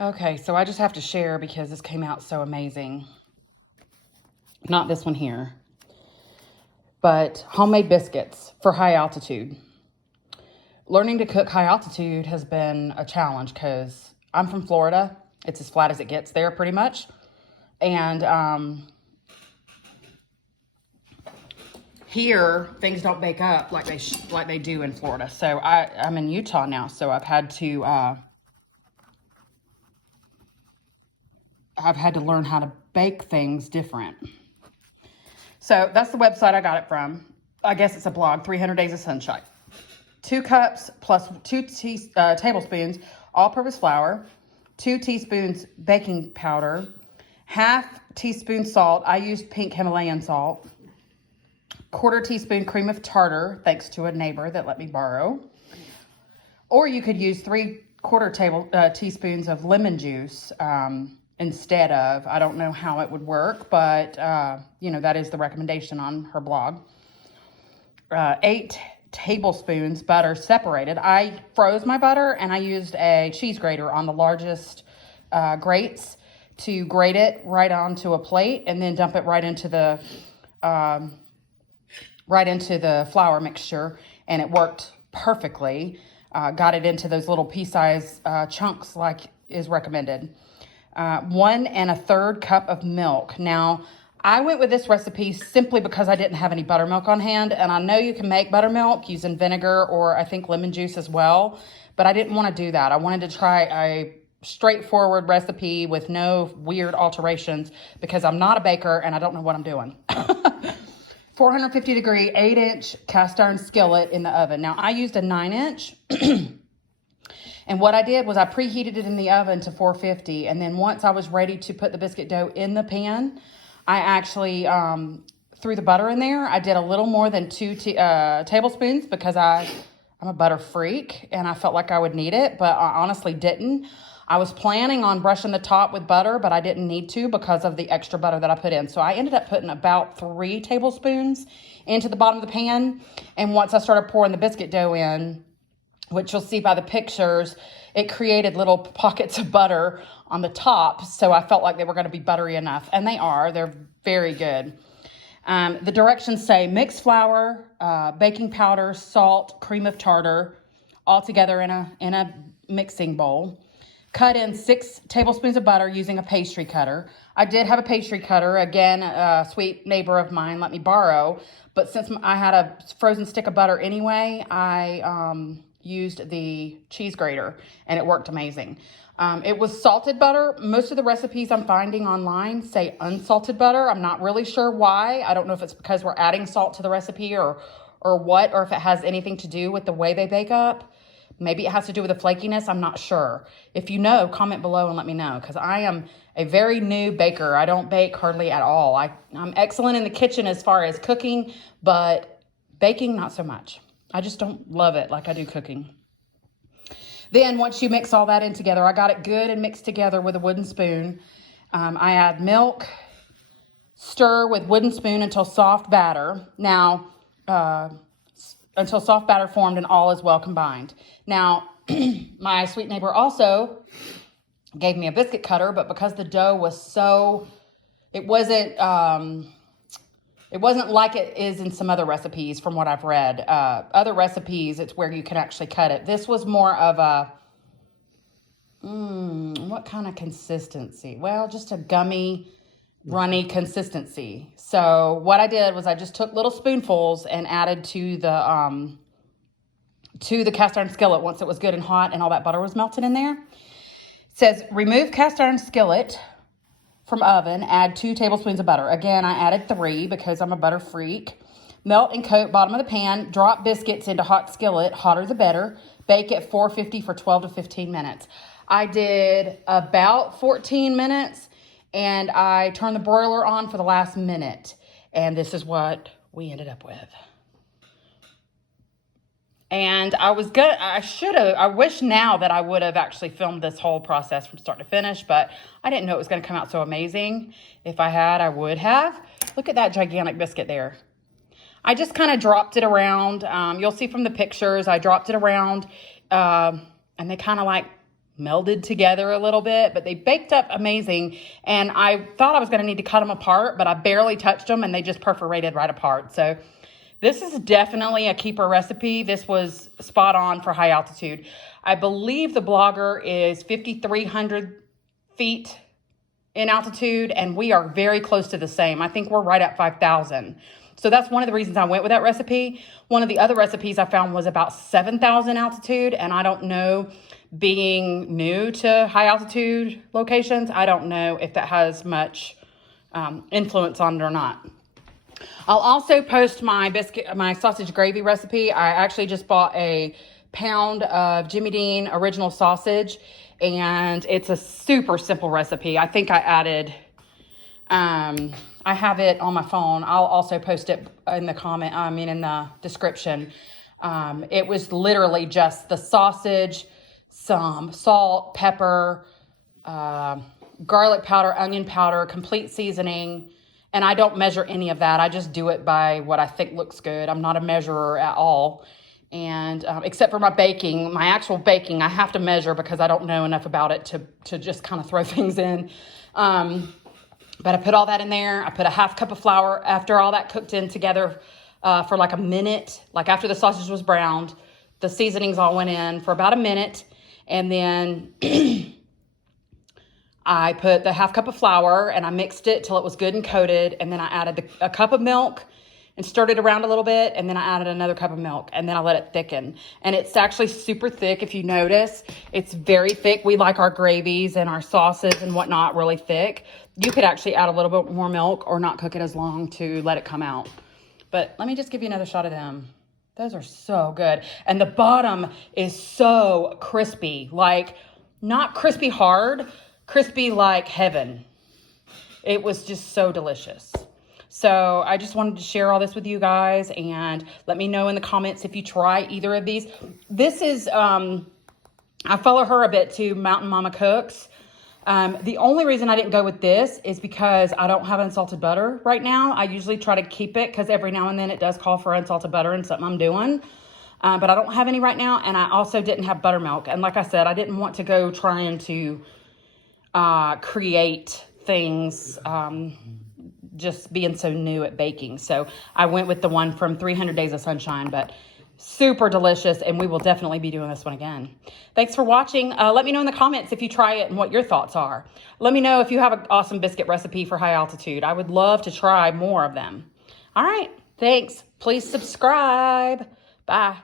Okay, so I just have to share because this came out so amazing. Not this one here, but homemade biscuits for high altitude. Learning to cook high altitude has been a challenge because I'm from Florida. It's as flat as it gets there pretty much. And here, things don't bake up like they do in Florida. So I'm in Utah now, so I've had to learn how to bake things different. So that's the website I got it from. I guess it's a blog, 300 Days of Sunshine. 2 cups plus 2 tablespoons all-purpose flour, 2 teaspoons baking powder, half teaspoon salt. I used pink Himalayan salt. 1/4 teaspoon cream of tartar, thanks to a neighbor that let me borrow. Or you could use 3/4 teaspoons of lemon juice instead of. I don't know how it would work, but that is the recommendation on her blog. 8 tablespoons butter separated. I froze my butter and I used a cheese grater on the largest grates to grate it right onto a plate and then dump it right into the flour mixture, and it worked perfectly. Got it into those little pea-sized chunks like is recommended. 1 1/3 cup of milk. Now, I went with this recipe simply because I didn't have any buttermilk on hand, and I know you can make buttermilk using vinegar or I think lemon juice as well, but I didn't want to do that. I wanted to try a straightforward recipe with no weird alterations because I'm not a baker and I don't know what I'm doing. 450 degree 8-inch cast iron skillet in the oven. Now, I used a 9-inch. And what I did was I preheated it in the oven to 450. And then once I was ready to put the biscuit dough in the pan, I actually threw the butter in there. I did a little more than 2 tablespoons because I'm a butter freak and I felt like I would need it, but I honestly didn't. I was planning on brushing the top with butter, but I didn't need to because of the extra butter that I put in. So I ended up putting about 3 tablespoons into the bottom of the pan. And once I started pouring the biscuit dough in, which you'll see by the pictures, it created little pockets of butter on the top. So I felt like they were going to be buttery enough. And they are. They're very good. The directions say mix flour, baking powder, salt, cream of tartar, all together in a mixing bowl. Cut in 6 tablespoons of butter using a pastry cutter. I did have a pastry cutter. Again, a sweet neighbor of mine let me borrow. But since I had a frozen stick of butter anyway, I used the cheese grater, and it worked amazing. It was salted butter. Most of the recipes I'm finding online say unsalted butter. I'm not really sure why. I don't know if it's because we're adding salt to the recipe or what, or if it has anything to do with the way they bake up. Maybe it has to do with the flakiness. I'm not sure. If you know, comment below and let me know, because I am a very new baker. I don't bake hardly at all. I'm excellent in the kitchen as far as cooking, but baking, not so much. I just don't love it like I do cooking. Then once you mix all that in together, I got it good and mixed together with a wooden spoon. I add milk, stir with wooden spoon until soft batter. Now, until soft batter formed and all is well combined. Now, my sweet neighbor also gave me a biscuit cutter, but because the dough was so, it wasn't like it is in some other recipes from what I've read. Other recipes, it's where you can actually cut it. This was more of a, what kind of consistency? Well, just a gummy, runny consistency. So what I did was I just took little spoonfuls and added to the cast iron skillet once it was good and hot and all that butter was melted in there. It says, remove cast iron skillet from oven, add 2 tablespoons of butter. Again, I added 3 because I'm a butter freak. Melt and coat bottom of the pan. Drop biscuits into hot skillet, hotter the better. Bake at 450 for 12 to 15 minutes. I did about 14 minutes, and I turned the broiler on for the last minute. And this is what we ended up with. And I wish now that I would have actually filmed this whole process from start to finish, but I didn't know it was going to come out so amazing. If I had, I would have. Look at that gigantic biscuit there. I just kind of dropped it around. You'll see from the pictures, I dropped it around, and they kind of like melded together a little bit, but they baked up amazing. And I thought I was going to need to cut them apart, but I barely touched them and they just perforated right apart. So this is definitely a keeper recipe. This was spot on for high altitude. I believe the blogger is 5,300 feet in altitude, and we are very close to the same. I think we're right at 5,000. So that's one of the reasons I went with that recipe. One of the other recipes I found was about 7,000 altitude, and I don't know, being new to high altitude locations, I don't know if that has much influence on it or not. I'll also post my sausage gravy recipe. I actually just bought a pound of Jimmy Dean original sausage, and it's a super simple recipe. I think I added, I have it on my phone. I'll also post it in the description. It was literally just the sausage, some salt, pepper, garlic powder, onion powder, complete seasoning. And I don't measure any of that. I just do it by what I think looks good. I'm not a measurer at all. And except for my baking, my actual baking, I have to measure because I don't know enough about it to just kind of throw things in. But I put all that in there. I put a half cup of flour after all that cooked in together for like a minute. Like after the sausage was browned, the seasonings all went in for about a minute. And then I put the half cup of flour and I mixed it till it was good and coated. And then I added a cup of milk and stirred it around a little bit. And then I added another cup of milk and then I let it thicken. And it's actually super thick. If you notice, it's very thick. We like our gravies and our sauces and whatnot really thick. You could actually add a little bit more milk or not cook it as long to let it come out. But let me just give you another shot of them. Those are so good. And the bottom is so crispy, like not crispy hard, crispy like heaven. It was just so delicious. So I just wanted to share all this with you guys, and let me know in the comments if you try either of these. This is, I follow her a bit too, Mountain Mama Cooks. The only reason I didn't go with this is because I don't have unsalted butter right now. I usually try to keep it because every now and then it does call for unsalted butter and something I'm doing. But I don't have any right now, and I also didn't have buttermilk. And like I said, I didn't want to go trying to create things just being so new at baking. So I went with the one from 300 Days of Sunshine, but super delicious, and we will definitely be doing this one again. Thanks for watching. Let me know in the comments if you try it and what your thoughts are. Let me know if you have an awesome biscuit recipe for high altitude. I would love to try more of them. All right, thanks. Please subscribe. Bye.